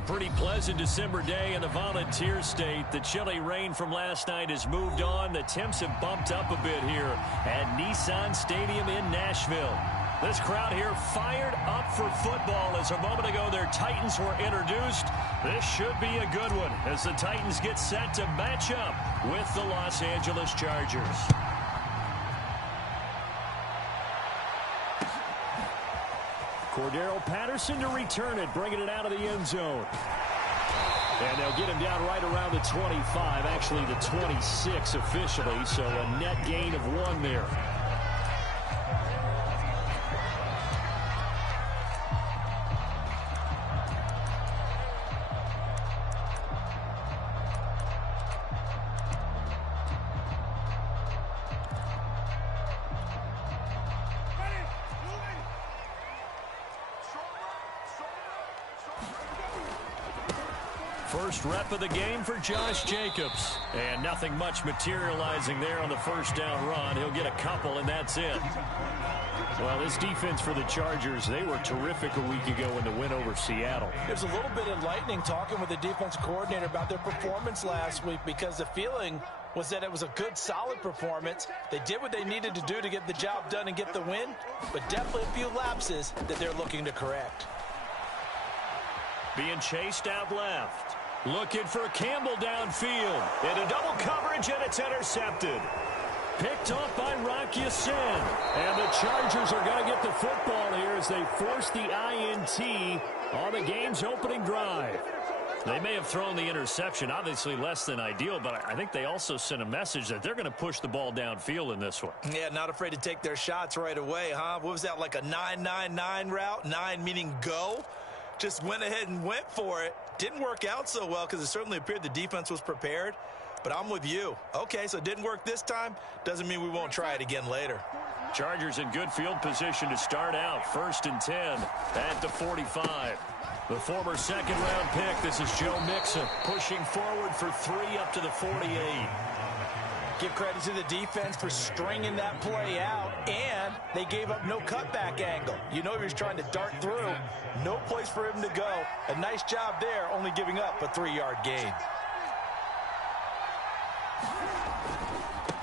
pretty pleasant December day in the Volunteer State. The chilly rain from last night has moved on. The temps have bumped up a bit here at Nissan Stadium in Nashville. This crowd here fired up for football as a moment ago their Titans were introduced. This should be a good one as the Titans get set to match up with the Los Angeles Chargers. Cordero Patterson to return it, bringing it out of the end zone. And they'll get him down right around the 25, actually the 26 officially, so a net gain of 1 there. First rep of the game for Josh Jacobs. And nothing much materializing there on the first down run. He'll get a couple, and that's it. Well, this defense for the Chargers, they were terrific a week ago in the win over Seattle. There's a little bit enlightening talking with the defensive coordinator about their performance last week because the feeling was that it was a good, solid performance. They did what they needed to do to get the job done and get the win, but definitely a few lapses that they're looking to correct. Being chased out left. Looking for Campbell downfield. Into double coverage, and it's intercepted. Picked off by Rocky Sin. And the Chargers are going to get the football here as they force the INT on the game's opening drive. They may have thrown the interception, obviously less than ideal, but I think they also sent a message that they're going to push the ball downfield in this one. Yeah, not afraid to take their shots right away, huh? What was that, like a 9-9-9 route? 9 meaning go? Just went ahead and went for it. Didn't work out so well because it certainly appeared the defense was prepared. But I'm with you. Okay, so it didn't work this time. Doesn't mean we won't try it again later. Chargers in good field position to start out. 1st and 10 at the 45. The former second-round pick, this is Joe Mixon, pushing forward for 3 up to the 48. Give credit to the defense for stringing that play out, and they gave up no cutback angle. You know he was trying to dart through. No place for him to go. A nice job there, only giving up a 3-yard gain.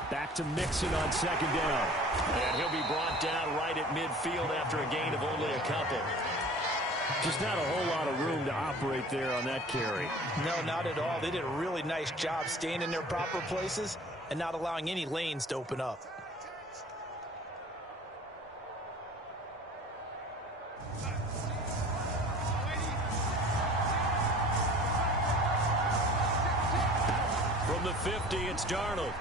Back to Mixon on 2nd down. And he'll be brought down right at midfield after a gain of only a couple. Just not a whole lot of room to operate there on that carry. No, not at all. They did a really nice job staying in their proper places and not allowing any lanes to open up. From the 50, it's Darnold.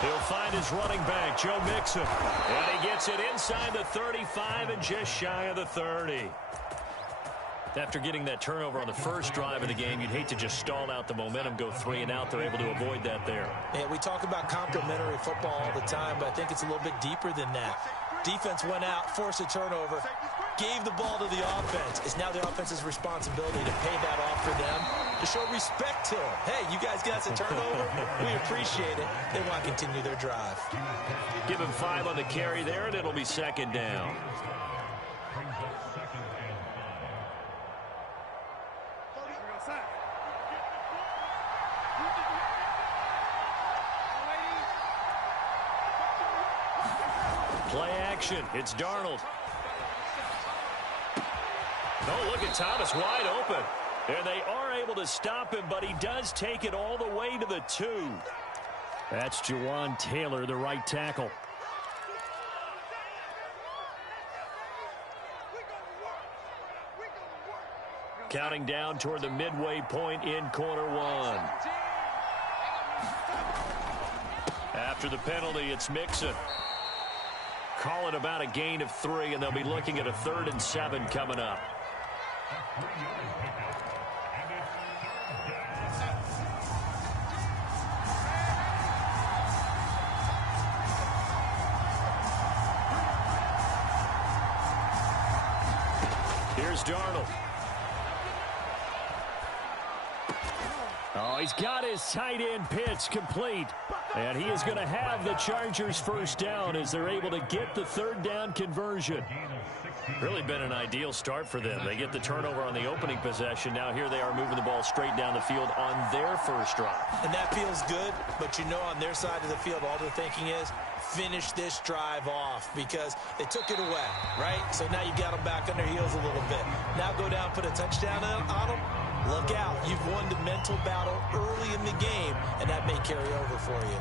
He'll find his running back, Joe Mixon. And he gets it inside the 35 and just shy of the 30. After getting that turnover on the first drive of the game, you'd hate to just stall out the momentum, go 3 and out. They're able to avoid that there. Yeah, we talk about complementary football all the time, but I think it's a little bit deeper than that. Defense went out, forced a turnover, gave the ball to the offense. It's now the offense's responsibility to pay that off for them, to show respect to them. Hey, you guys got us a turnover? We appreciate it. They want to continue their drive. Give him 5 on the carry there, and it'll be 2nd down. Play action. It's Darnold. Oh, look at Thomas wide open. And they are able to stop him, but he does take it all the way to the 2. That's Jawan Taylor, the right tackle. Counting down toward the midway point in quarter 1. After the penalty, it's Mixon. Call it about a gain of 3, and they'll be looking at a 3rd and 7 coming up. Here's Darnold. Oh, he's got his tight end pitch complete. And he is going to have the Chargers first down as they're able to get the 3rd down conversion. Really been an ideal start for them. They get the turnover on the opening possession. Now here they are moving the ball straight down the field on their first drive. And that feels good, but you know on their side of the field, all they're thinking is finish this drive off because they took it away, right? So now you got them back on their heels a little bit. Now go down, put a touchdown on them. Look out. You've won the mental battle early in the game, and that may carry over for you.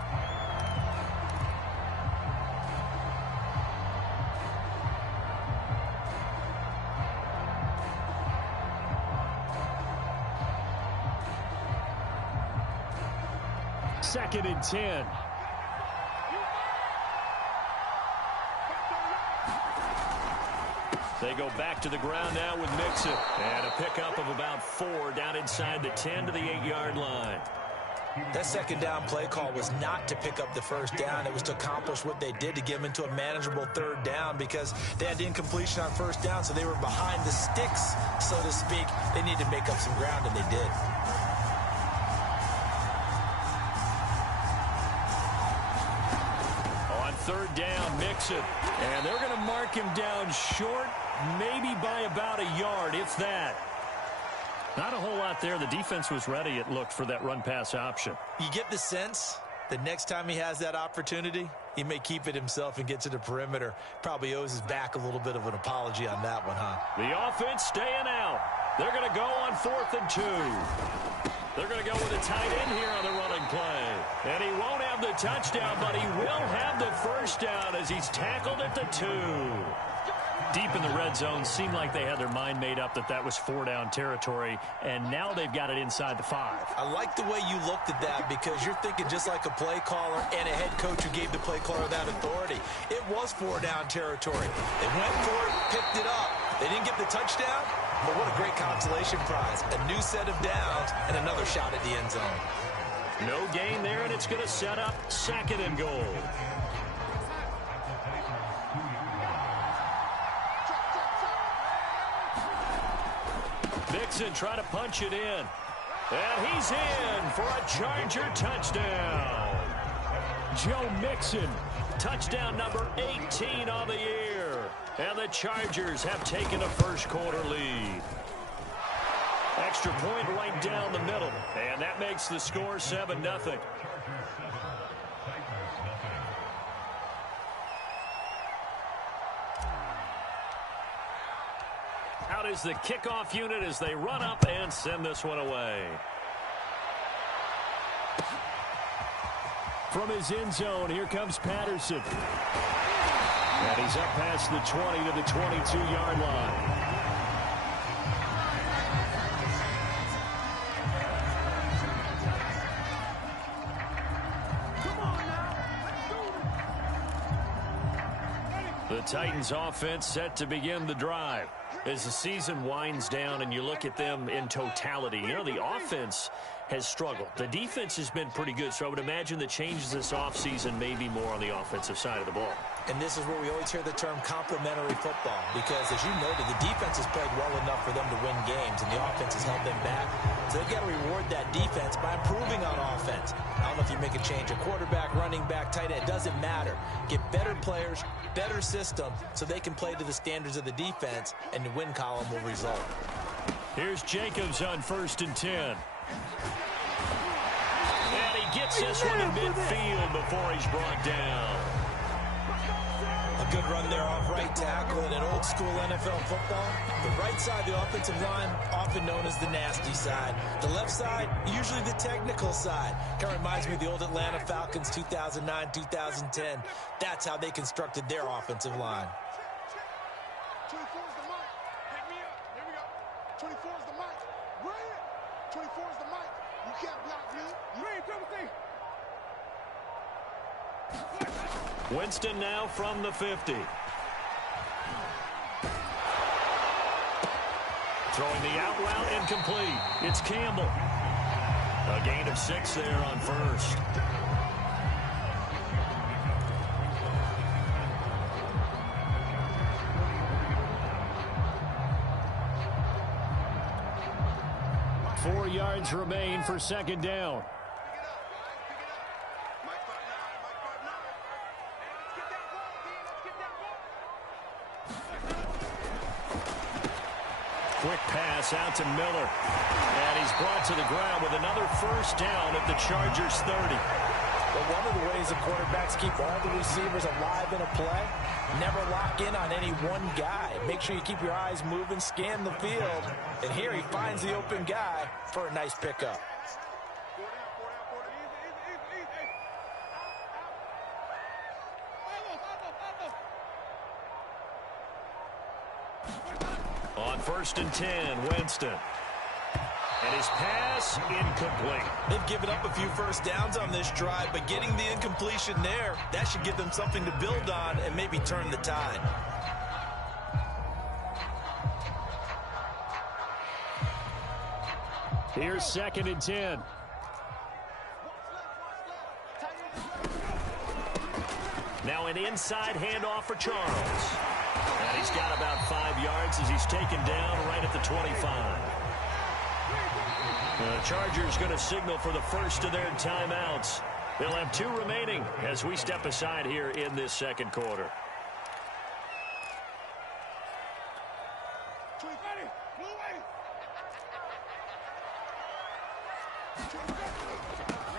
Second and 10. They go back to the ground now with Mixon. And a pickup of about 4 down inside the 10 to the 8-yard line. That second down play call was not to pick up the first down. It was to accomplish what they did to get them into a manageable third down because they had incompletion on first down, so they were behind the sticks, so to speak. They needed to make up some ground, and they did. Third down, Mixon. And they're going to mark him down short, maybe by about a yard, if that. Not a whole lot there. The defense was ready, it looked, for that run-pass option. You get the sense that next time he has that opportunity, he may keep it himself and get to the perimeter. Probably owes his back a little bit of an apology on that one, huh? The offense staying out. They're going to go on 4th and 2. They're going to go with a tight end here on the running play. And he won't have the touchdown, but he will have the first down as he's tackled at the 2. Deep in the red zone, seemed like they had their mind made up that was 4-down territory, and now they've got it inside the 5. I like the way you looked at that because you're thinking just like a play caller and a head coach who gave the play caller that authority. It was 4-down territory. They went for it, picked it up. They didn't get the touchdown, but what a great consolation prize. A new set of downs and another shot at the end zone. No gain there, and it's going to set up 2nd and goal. Mixon trying to punch it in. And he's in for a Charger touchdown. Joe Mixon, touchdown number 18 on the year. And the Chargers have taken a first-quarter lead. Extra point right down the middle. And that makes the score 7-0. Out is the kickoff unit as they run up and send this one away. From his end zone, here comes Patterson. And he's up past the 20 to the 22-yard line. The Titans offense set to begin the drive. As the season winds down and you look at them in totality, you know, the offense has struggled. The defense has been pretty good, so I would imagine the changes this offseason may be more on the offensive side of the ball. And this is where we always hear the term complementary football because, as you noted, the defense has played well enough for them to win games, and the offense has held them back. So they've got to reward that defense by improving on offense. I don't know if you make a change, a quarterback, running back, tight end, it doesn't matter. Get better players, better system, so they can play to the standards of the defense, and the win column will result. Here's Jacobs on 1st and 10. And he gets this one in midfield before he's brought down. A good run there off right tackle in an old-school NFL football. The right side, the offensive line, often known as the nasty side. The left side, usually the technical side. Kind of reminds me of the old Atlanta Falcons 2009, 2010. That's how they constructed their offensive line. 24 is the mic. Pick me up. Here we go. 24 is the mic. Red. 24 is the mic. You can't block me. Red, everything. Winston now from the 50. Throwing the out route incomplete. It's Campbell. A gain of 6 there on 1st. Four yards remain for 2nd down. pass out to Miller. And he's brought to the ground with another first down at the Chargers 30. But one of the ways the quarterbacks keep all the receivers alive in a play, never lock in on any one guy. Make sure you keep your eyes moving, scan the field. And here he finds the open guy for a nice pickup. On 1st and 10, Winston. And his pass incomplete. They've given up a few first downs on this drive, but getting the incompletion there, that should give them something to build on and maybe turn the tide. Here's 2nd and 10. Now an inside handoff for Charles. And he's got about 5 yards as he's taken down right at the 25. The Chargers going to signal for the first of their timeouts. They'll have 2 remaining as we step aside here in this second quarter.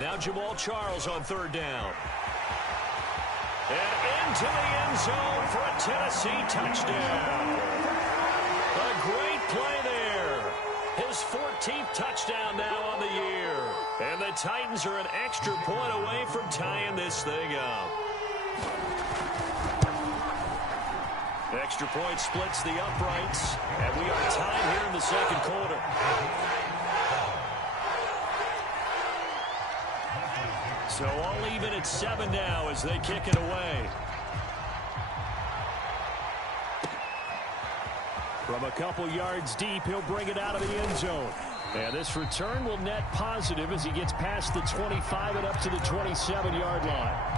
Now Jamal Charles on 3rd down. And into the end zone for a Tennessee touchdown. A great play there. His 14th touchdown now on the year. And the Titans are an extra point away from tying this thing up. Extra point splits the uprights. And we are tied here in the second quarter. So all even at 7 now as they kick it away. From a couple yards deep, he'll bring it out of the end zone. And this return will net positive as he gets past the 25 and up to the 27-yard line.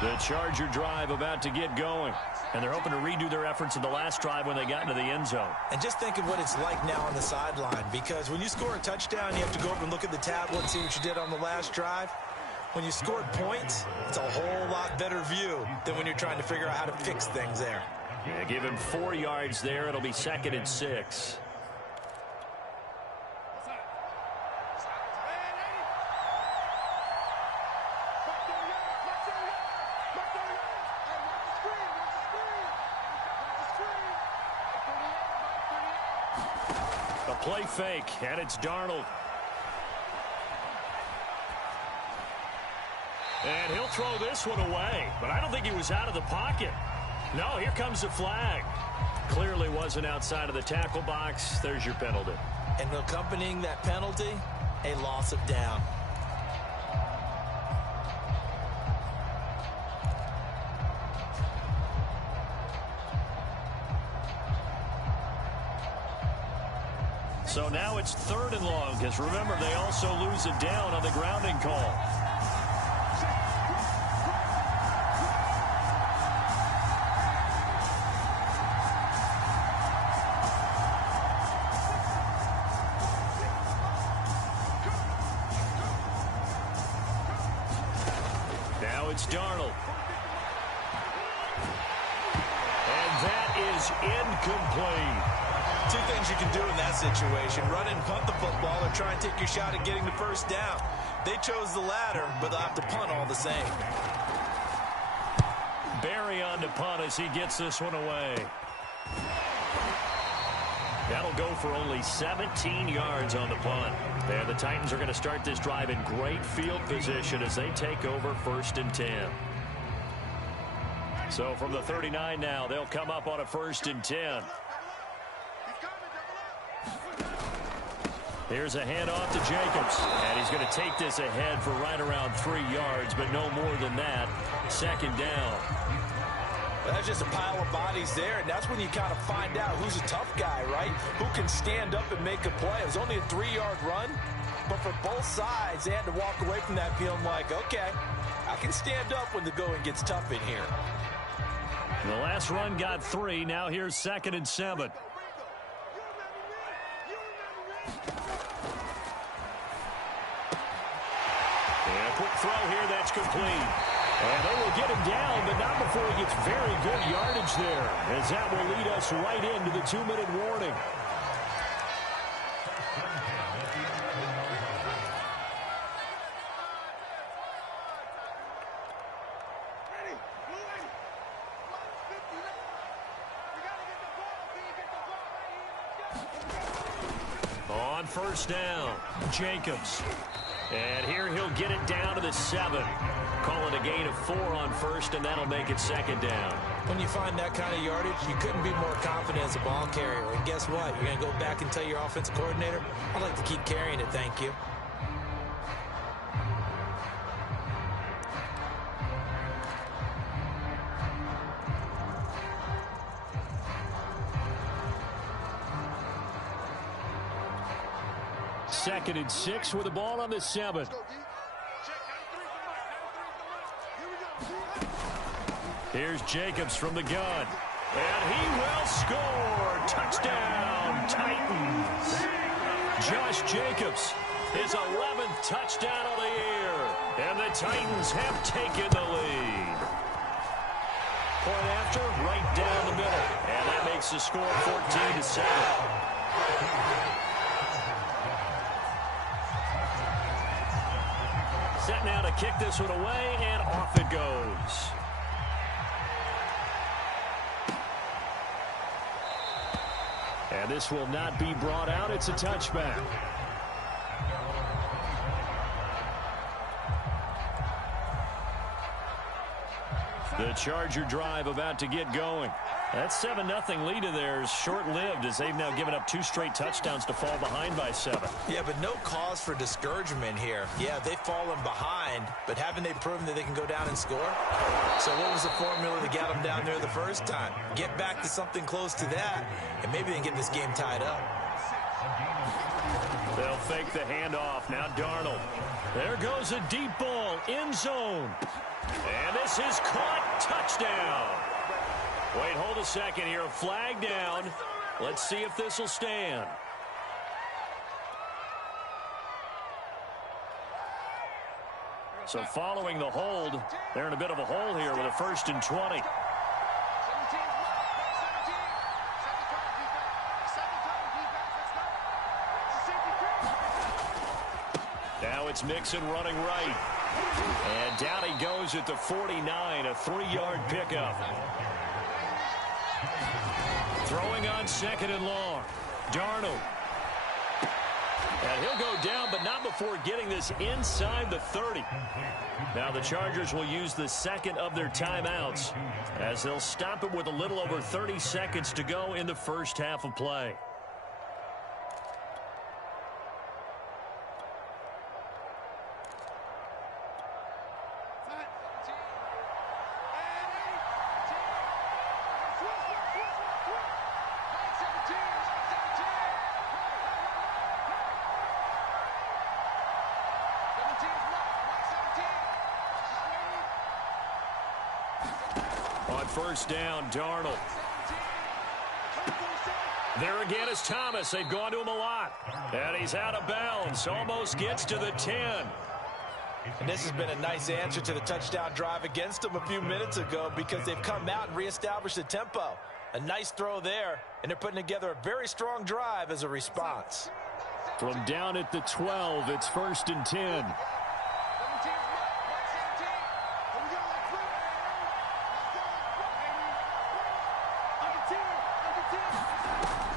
The Charger drive about to get going. And they're hoping to redo their efforts in the last drive when they got into the end zone. And just think of what it's like now on the sideline, because when you score a touchdown, you have to go over and look at the tablet and see what you did on the last drive. When you scored points, it's a whole lot better view than when you're trying to figure out how to fix things there. Yeah, give him 4 yards there. It'll be 2nd and 6. A play fake, and it's Darnold. And he'll throw this one away, but I don't think he was out of the pocket. No, here comes the flag. Clearly wasn't outside of the tackle box. There's your penalty. And accompanying that penalty, a loss of down. So now it's 3rd and long, because remember, they also lose it down on the grounding call. Now it's Darnold. And that is incomplete. 2 things you can do in that situation: run and punt the football, or try and take your shot at getting the first down. They chose the latter, but they'll have to punt all the same. Barry on to punt as he gets this one away. That'll go for only 17 yards on the punt. There, the Titans are going to start this drive in great field position as they take over 1st and 10. So from the 39 now, they'll come up on a 1st and 10. Here's a handoff to Jacobs. And he's going to take this ahead for right around 3 yards, but no more than that. 2nd down. Well, that's just a pile of bodies there, and that's when you kind of find out who's a tough guy, right? Who can stand up and make a play. It was only a 3-yard run, but for both sides, they had to walk away from that feeling like, okay, I can stand up when the going gets tough in here. The last run got 3. Now here's 2nd and 7. And a quick throw here that's complete. And they will get him down, but not before he gets very good yardage there, as that will lead us right into the 2-minute warning. On first down, Jacobs. And here he'll get it down to the 7. Call it a gain of 4 on first, and that'll make it second down. When you find that kind of yardage, you couldn't be more confident as a ball carrier. And guess what? You're going to go back and tell your offensive coordinator, I'd like to keep carrying it, thank you. Second and 6 with the ball on the 7. Here's Jacobs from the gun. And he will score. Touchdown, Titans. Josh Jacobs, his 11th touchdown of the year. And the Titans have taken the lead. Point after, right down the middle. And that makes the score 14-7. Set now to kick this one away, and off it goes. And this will not be brought out. It's a touchback. The Charger drive about to get going. That 7-0 lead of theirs short-lived, as they've now given up 2 straight touchdowns to fall behind by 7. Yeah, but no cause for discouragement here. Yeah, they've fallen behind, but haven't they proven that they can go down and score? So what was the formula to get them down there the first time? Get back to something close to that, and maybe they can get this game tied up. They'll fake the handoff. Now Darnold. There goes a deep ball, end zone. And this is caught. Touchdown. Wait, hold a second here. A flag down. Let's see if this will stand. So following the hold, they're in a bit of a hole here with a 1st and 20. Now it's Mixon running right. And down he goes at the 49, a 3-yard pickup. Throwing on 2nd and long. Darnold. And he'll go down, but not before getting this inside the 30. Now the Chargers will use the 2nd of their timeouts, as they'll stop it with a little over 30 seconds to go in the first half of play. On first down, Darnold. There again is Thomas. They've gone to him a lot. And he's out of bounds. Almost gets to the 10. And this has been a nice answer to the touchdown drive against them a few minutes ago, because they've come out and reestablished the tempo. A nice throw there, and they're putting together a very strong drive as a response. From down at the 12, it's 1st and 10.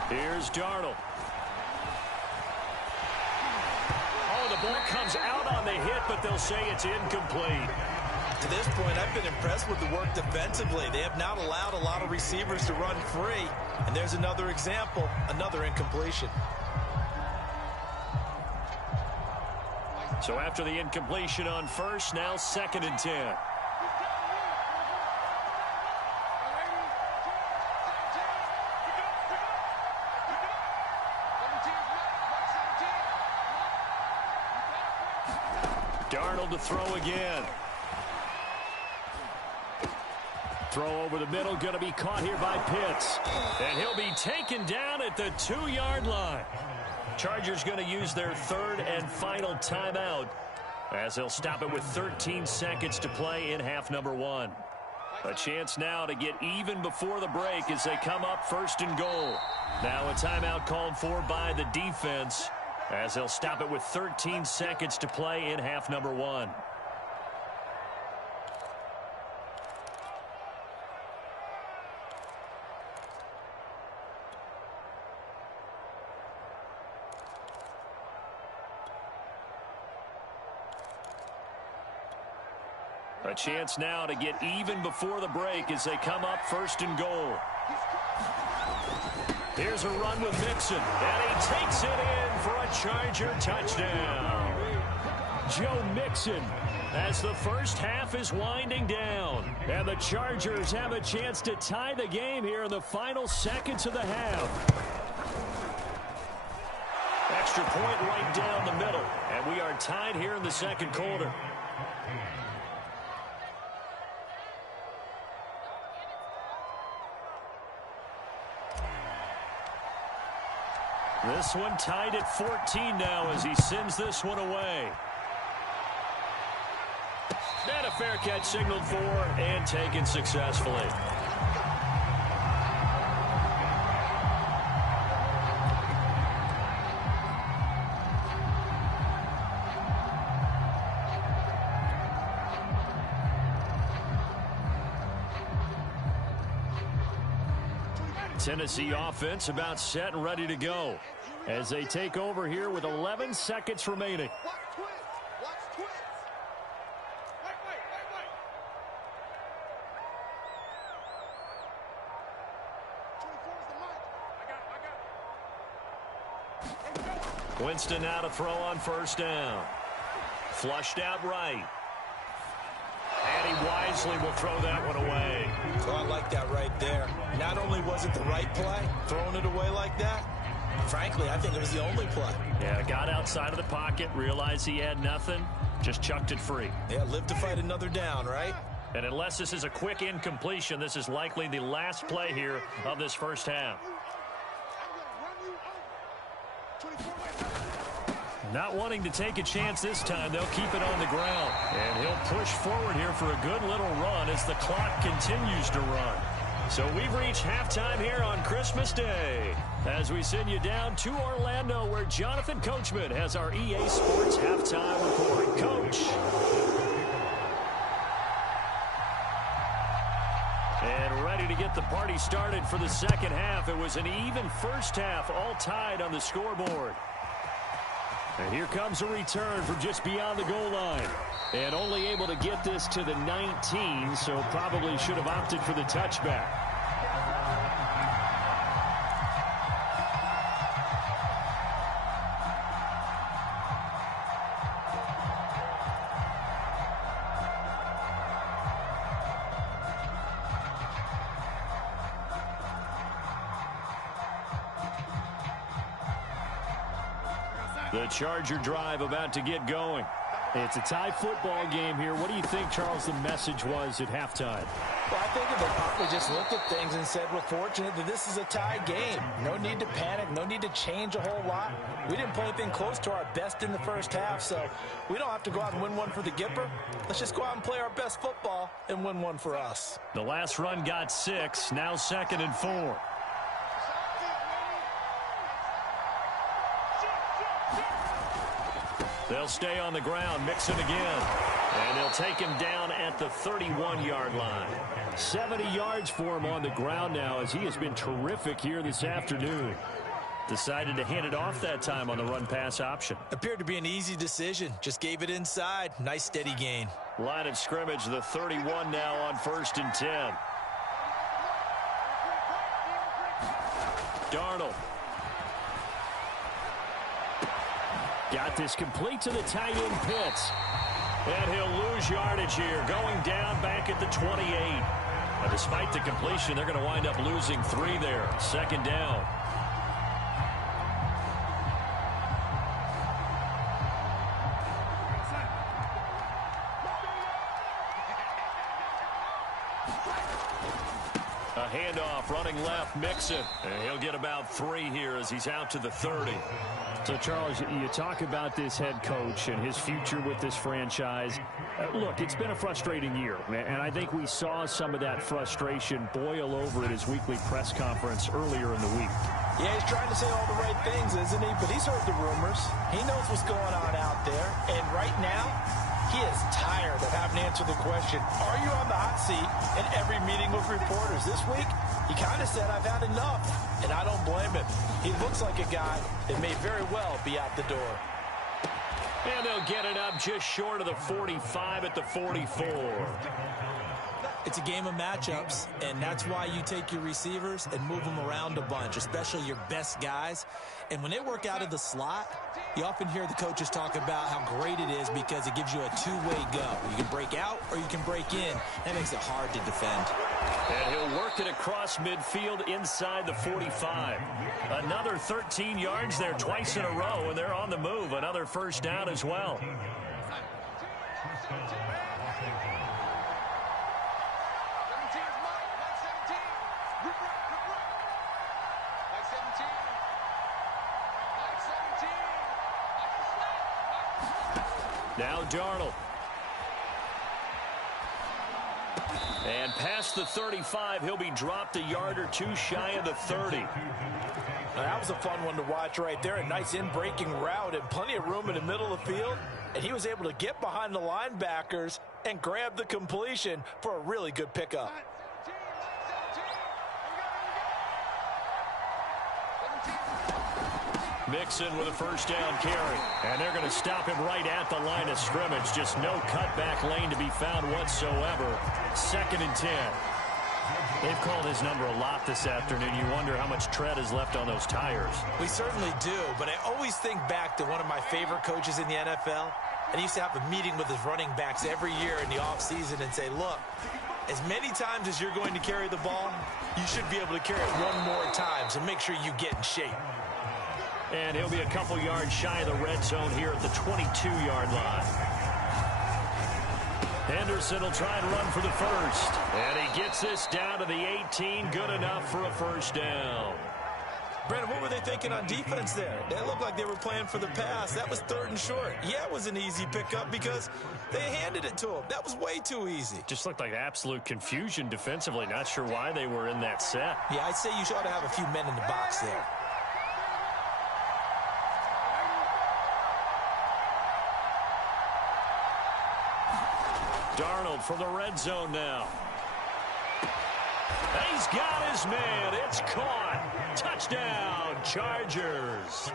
Here's Darnold. Oh, the ball comes out on the hit, but they'll say it's incomplete. To this point, I've been impressed with the work defensively. They have not allowed a lot of receivers to run free. And there's another example, another incompletion. So after the incompletion on first, now 2nd and 10. Darnold to throw again. Throw over the middle, going to be caught here by Pitts. And he'll be taken down at the 2-yard line. Chargers going to use their 3rd and final timeout as they'll stop it with 13 seconds to play in half number one. A chance now to get even before the break as they come up first and goal. Now a timeout called for by the defense as they'll stop it with 13 seconds to play in half number one. A chance now to get even before the break as they come up first and goal. Here's a run with Mixon, and he takes it in for a Charger touchdown. Joe Mixon, as the first half is winding down, and the Chargers have a chance to tie the game here in the final seconds of the half. Extra point right down the middle, and we are tied here in the second quarter. This one tied at 14 now as he sends this one away. And a fair catch signaled for and taken successfully. Tennessee offense about set and ready to go as they take over here with 11 seconds remaining. Winston now to throw on first down. Flushed out right. And he wisely will throw that one away. So I like that right there. Not only was it the right play, throwing it away like that, frankly, I think it was the only play. Yeah, got outside of the pocket, realized he had nothing, just chucked it free. Yeah, live to fight another down, right? And unless this is a quick incompletion, this is likely the last play here of this first half. Not wanting to take a chance this time, they'll keep it on the ground. And he'll push forward here for a good little run as the clock continues to run. So we've reached halftime here on Christmas Day as we send you down to Orlando where Jonathan Coachman has our EA Sports halftime report. Coach. And ready to get the party started for the second half. It was an even first half, all tied on the scoreboard. And here comes a return from just beyond the goal line. And only able to get this to the 19, so probably should have opted for the touchback. The Charger drive about to get going. It's a tie football game here. What do you think, Charles, the message was at halftime? Well, I think they probably just looked at things and said, we're fortunate that this is a tie game. No need to panic. No need to change a whole lot. We didn't play anything close to our best in the first half, so we don't have to go out and win one for the Gipper. Let's just go out and play our best football and win one for us. The last run got 6, now 2nd and 4. They'll stay on the ground, Mixon again. And they'll take him down at the 31-yard line. 70 yards for him on the ground now as he has been terrific here this afternoon. Decided to hand it off that time on the run-pass option. Appeared to be an easy decision. Just gave it inside. Nice steady gain. Line of scrimmage, the 31 now on 1st and 10. Darnold. Got this complete to the tight end Pitts. And he'll lose yardage here, going down back at the 28. But despite the completion, they're going to wind up losing 3 there. 2nd down. A handoff, running left, Mixon. And he'll get about 3 here as he's out to the 30. So, Charles, you talk about this head coach and his future with this franchise. Look, it's been a frustrating year, and I think we saw some of that frustration boil over at his weekly press conference earlier in the week. Yeah, he's trying to say all the right things, isn't he? But he's heard the rumors. He knows what's going on out there. And right now, he is tired of having to answer the question, are you on the hot seat in every meeting with reporters? This week, he kind of said, I've had enough, and I don't blame him. He looks like a guy that may very well be out the door. And they'll get it up just short of the 45 at the 44. It's a game of matchups, and that's why you take your receivers and move them around a bunch, especially your best guys. And when they work out of the slot, you often hear the coaches talk about how great it is because it gives you a two-way go. You can break out or you can break in. That makes it hard to defend. And he'll work it across midfield inside the 45. Another 13 yards there twice in a row, and they're on the move. Another first down as well. Now Darnold. And past the 35, he'll be dropped a yard or two shy of the 30. Now, that was a fun one to watch right there. A nice in-breaking route and plenty of room in the middle of the field. And he was able to get behind the linebackers and grab the completion for a really good pickup. Mixon with a first down carry. And they're going to stop him right at the line of scrimmage. Just no cutback lane to be found whatsoever. 2nd and 10. They've called his number a lot this afternoon. You wonder how much tread is left on those tires. We certainly do, but I always think back to one of my favorite coaches in the NFL. And he used to have a meeting with his running backs every year in the offseason and say, look, as many times as you're going to carry the ball, you should be able to carry it one more time, so make sure you get in shape. And he'll be a couple yards shy of the red zone here at the 22-yard line. Henderson will try and run for the first. And he gets this down to the 18. Good enough for a first down. Brandon, what were they thinking on defense there? They looked like they were playing for the pass. That was 3rd and short. Yeah, it was an easy pickup because they handed it to him. That was way too easy. Just looked like absolute confusion defensively. Not sure why they were in that set. Yeah, I'd say you ought to have a few men in the box there. Darnold from the red zone now. He's got his man. It's caught. Touchdown, Chargers.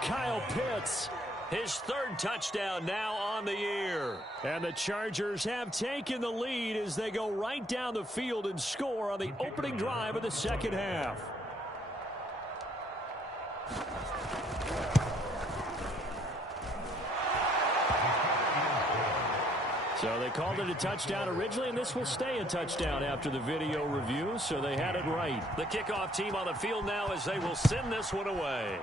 Kyle Pitts, his 3rd touchdown now on the year. And the Chargers have taken the lead as they go right down the field and score on the opening drive of the second half. So they called it a touchdown originally, and this will stay a touchdown after the video review, so they had it right. The kickoff team on the field now as they will send this one away.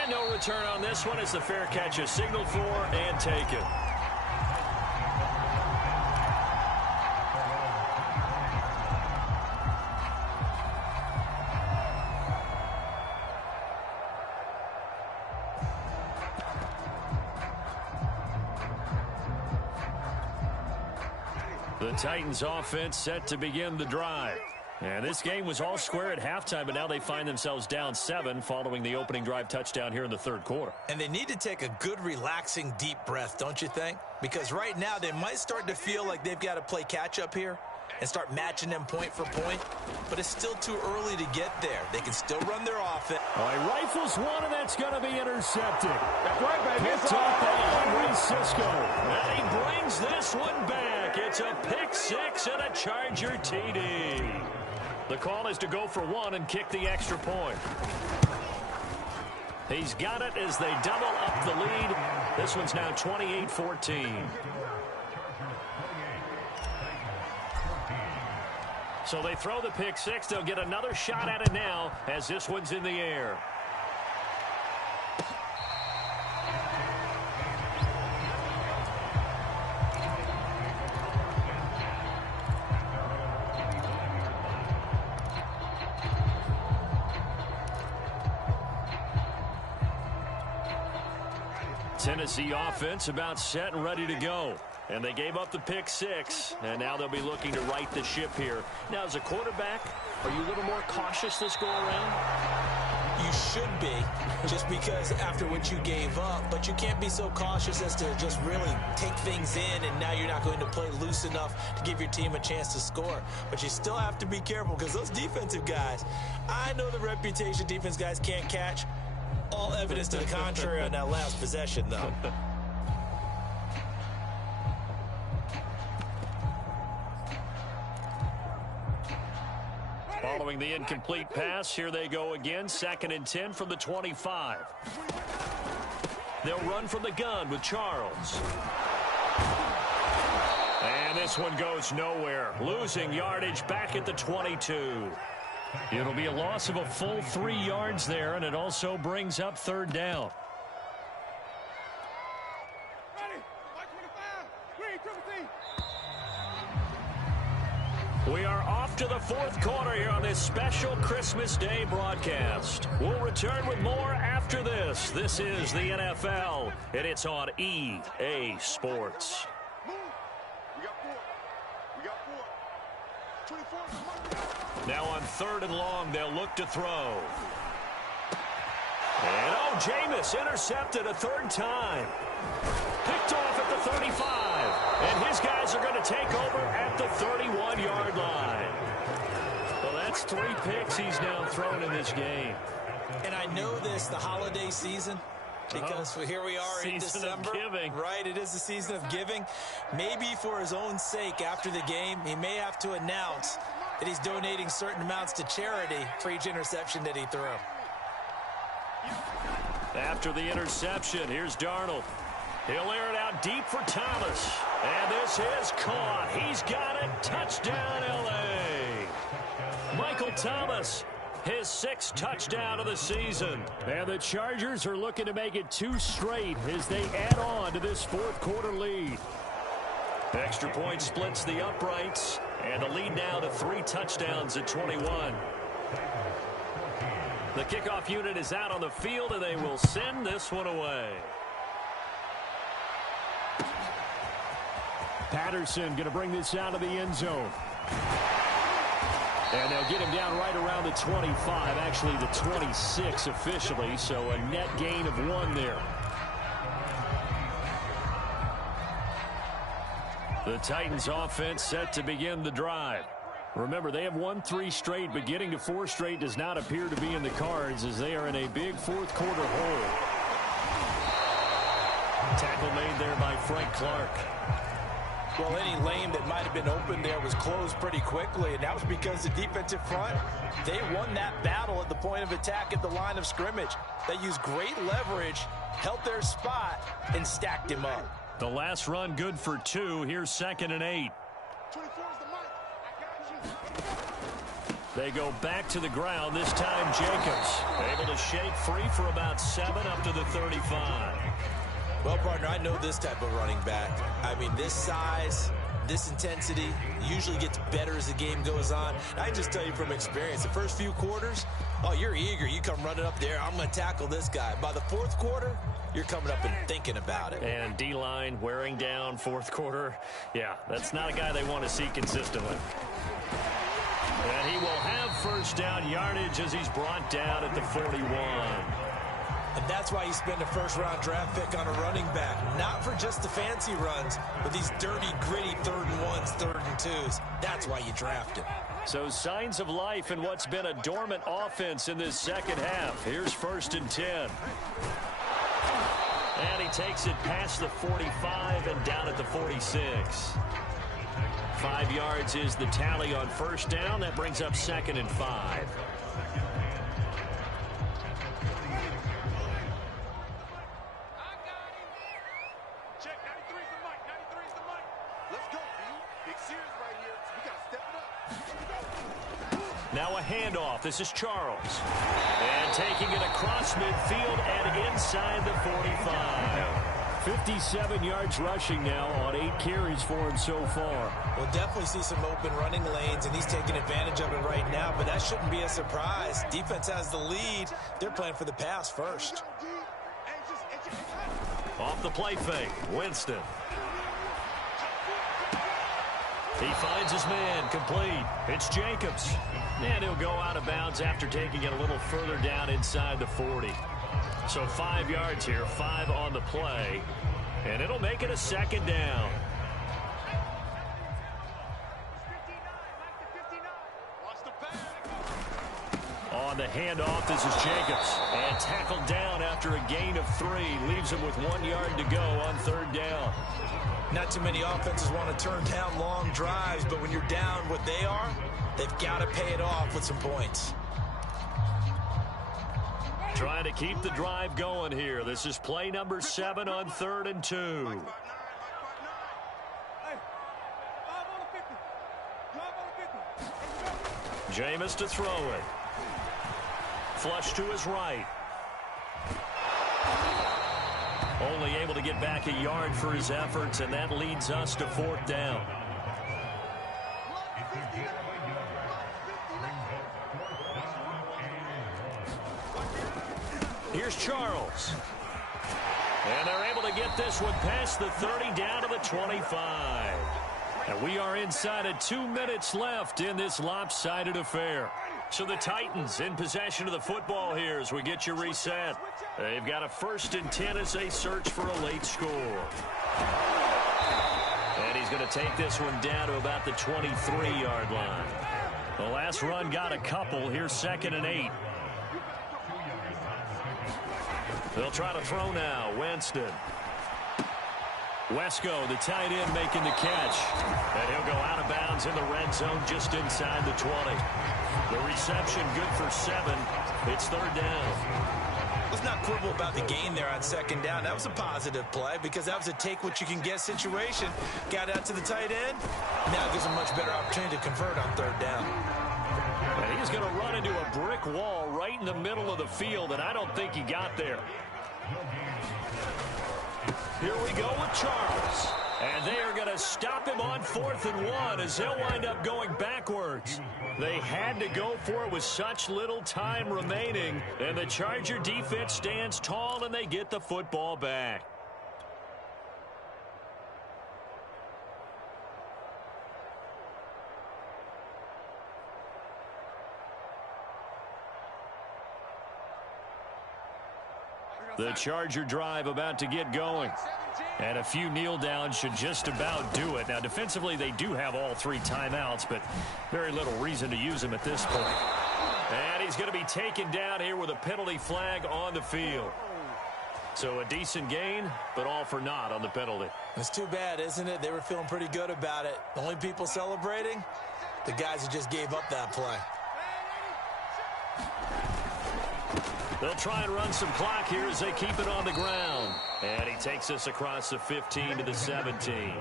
And no return on this one as the fair catch is signaled for and taken. The Titans offense set to begin the drive. And this game was all square at halftime, but now they find themselves down 7 following the opening drive touchdown here in the 3rd quarter. And they need to take a good, relaxing, deep breath, don't you think? Because right now they might start to feel like they've got to play catch-up here and start matching them point for point. But it's still too early to get there. They can still run their offense. All right, rifles one, and that's going to be intercepted. That's right, baby. Picked off by Henry Cisco. And he brings this one back. It's a pick 6 and a Charger TD. The call is to go for 1 and kick the extra point. He's got it as they double up the lead. This one's now 28-14. So they throw the pick 6. They'll get another shot at it now as this one's in the air. Tennessee offense about set and ready to go. And they gave up the pick 6, and now they'll be looking to right the ship here. Now, as a quarterback, are you a little more cautious this go-around? You should be, just because after what you gave up, but you can't be so cautious as to just really take things in, and now you're not going to play loose enough to give your team a chance to score. But you still have to be careful, because those defensive guys, I know the reputation defense guys can't catch. All evidence to the contrary on that last possession, though. Following the incomplete pass, here they go again. 2nd and 10 from the 25. They'll run from the gun with Charles. And this one goes nowhere. Losing yardage back at the 22. It'll be a loss of a full 3 yards there, and it also brings up 3rd down. We are off to the 4th quarter here on this special Christmas Day broadcast. We'll return with more after this. This is the NFL, and it's on EA Sports. Now on 3rd and long, they'll look to throw. And Jameis intercepted a 3rd time. Picked off at the 35. And his guys are going to take over at the 31-yard line. Well, that's 3 picks he's now thrown in this game. And I know this, the holiday season, because here we are in December. Right, it is the season of giving. Maybe for his own sake after the game, he may have to announce that he's donating certain amounts to charity for each interception that he threw. After the interception, here's Darnold. He'll air it out deep for Thomas. And this is caught. He's got it. Touchdown, L.A. Michael Thomas, his 6th touchdown of the season. And the Chargers are looking to make it 2 straight as they add on to this 4th quarter lead. Extra point splits the uprights. And the lead now to 3 touchdowns at 21. The kickoff unit is out on the field, and they will send this one away. Patterson going to bring this out of the end zone. And they'll get him down right around the 25, actually the 26 officially, so a net gain of 1 there. The Titans offense set to begin the drive. Remember, they have won 3 straight, but getting to 4 straight does not appear to be in the cards as they are in a big 4th quarter hole. Tackle made there by Frank Clark. Well, any lane that might have been open there was closed pretty quickly, and that was because the defensive front, they won that battle at the point of attack at the line of scrimmage. They used great leverage, held their spot, and stacked him up. The last run good for 2. Here's 2nd and 8. They go back to the ground. This time Jacobs able to shake free for about 7 up to the 35. Well, partner, I know this type of running back. I mean, this size, this intensity usually gets better as the game goes on. I just tell you from experience, the first few quarters, you're eager. You come running up there, I'm going to tackle this guy. By the 4th quarter, you're coming up and thinking about it. And D-line wearing down 4th quarter. Yeah, that's not a guy they want to see consistently. And he will have 1st down yardage as he's brought down at the 41. And that's why you spend a 1st-round draft pick on a running back. Not for just the fancy runs, but these dirty, gritty 3rd and 1s, 3rd and 2s. That's why you draft him. So signs of life in what's been a dormant offense in this 2nd half. Here's 1st and 10. And he takes it past the 45 and down at the 46. 5 yards is the tally on 1st down. That brings up 2nd and 5. Check, 93's the mic, 93's the mic. Let's go, B. Big series right here. We got to step it up. Now a handoff. This is Charles. And taking it across midfield and inside the 45. 57 yards rushing now on 8 carries for him so far. We'll definitely see some open running lanes, and he's taking advantage of it right now, but that shouldn't be a surprise. Defense has the lead. They're playing for the pass first. Off the play fake, Winston. He finds his man, complete. It's Jacobs. And he'll go out of bounds after taking it a little further down inside the 40. So 5 yards here, 5 on the play. And it'll make it a second down. On the handoff, this is Jacobs. And tackled down after a gain of 3. Leaves him with 1 yard to go on 3rd down. Not too many offenses want to turn down long drives, but when you're down what they are, they've got to pay it off with some points. Trying to keep the drive going here. This is play number 7 on 3rd and 2. Jameis to throw it. Flush to his right. Only able to get back a yard for his efforts, and that leads us to 4th down. Here's Charles. And they're able to get this one past the 30 down to the 25. And we are inside of 2 minutes left in this lopsided affair. So the Titans in possession of the football here as we get you reset. They've got a 1st and 10 as they search for a late score. And he's going to take this one down to about the 23-yard line. The last run got a couple. Here's 2nd and 8. They'll try to throw now. Winston. Wesco, the tight end, making the catch. And he'll go out of bounds in the red zone just inside the 20. The reception good for 7. It's 3rd down. Let's not quibble about the gain there on 2nd down. That was a positive play because that was a take-what-you-can-get situation. Got out to the tight end. Now gives a much better opportunity to convert on 3rd down. And he's going to run into a brick wall right in the middle of the field, and I don't think he got there. Here we go with Charles. And they are going to stop him on 4th and 1 as they'll wind up going backwards. They had to go for it with such little time remaining. And the Charger defense stands tall and they get the football back. The Charger drive about to get going. And a few kneel downs should just about do it. Now, defensively, they do have all 3 timeouts, but very little reason to use them at this point. And he's going to be taken down here with a penalty flag on the field. So a decent gain, but all for naught on the penalty. It's too bad, isn't it? They were feeling pretty good about it. The only people celebrating, the guys who just gave up that play. They'll try and run some clock here as they keep it on the ground. And he takes us across the 15 to the 17.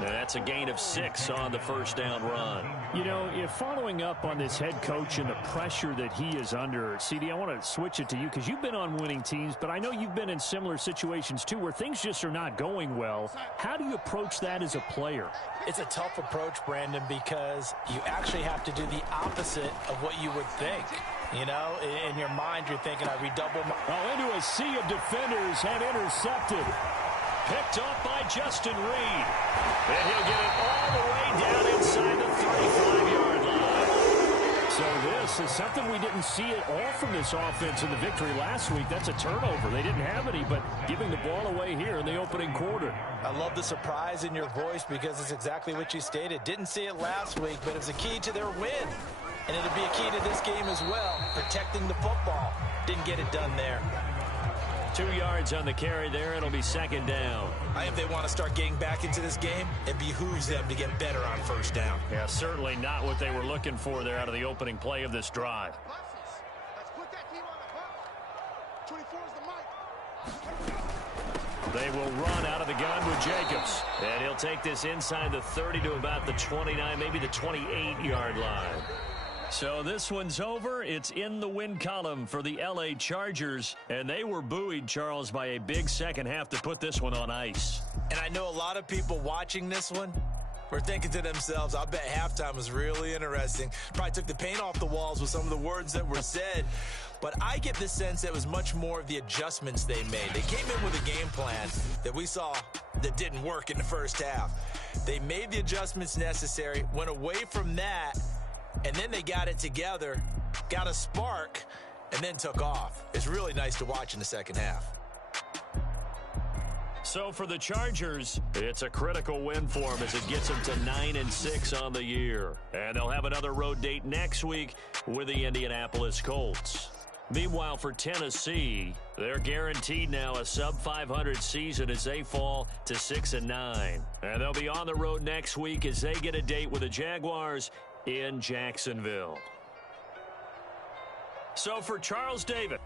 Now that's a gain of 6 on the 1st down run. You know, if following up on this head coach and the pressure that he is under, CD, I want to switch it to you because you've been on winning teams, but I know you've been in similar situations too where things just are not going well. How do you approach that as a player? It's a tough approach, Brandon, because you actually have to do the opposite of what you would think. You know, in your mind, you're thinking, I redouble my... Oh, into a sea of defenders and intercepted. Picked off by Justin Reed. And he'll get it all the way down inside the 35-yard line. So this is something we didn't see at all from this offense in the victory last week. That's a turnover. They didn't have any, but giving the ball away here in the opening quarter. I love the surprise in your voice because it's exactly what you stated. Didn't see it last week, but it was a key to their win. And it'll be a key to this game as well, protecting the football. Didn't get it done there. 2 yards on the carry there. It'll be 2nd down. If they want to start getting back into this game, it behooves them to get better on 1st down. Yeah, certainly not what they were looking for there out of the opening play of this drive. Let's put that team on the bus. 24 is the mic. They will run out of the gun with Jacobs. And he'll take this inside the 30 to about the 29, maybe the 28-yard line. So this one's over. It's in the win column for the L.A. Chargers. And they were buoyed, Charles, by a big second half to put this one on ice. And I know a lot of people watching this one, were thinking to themselves, I bet halftime was really interesting. Probably took the paint off the walls with some of the words that were said. But I get the sense that it was much more of the adjustments they made. They came in with a game plan that we saw that didn't work in the first half. They made the adjustments necessary, went away from that, and then they got it together, got a spark, and then took off. It's really nice to watch in the second half. So for the Chargers, it's a critical win for them as it gets them to 9-6 on the year. And they'll have another road date next week with the Indianapolis Colts. Meanwhile, for Tennessee, they're guaranteed now a sub-500 season as they fall to 6-9. And they'll be on the road next week as they get a date with the Jaguars in Jacksonville. So for Charles Davis.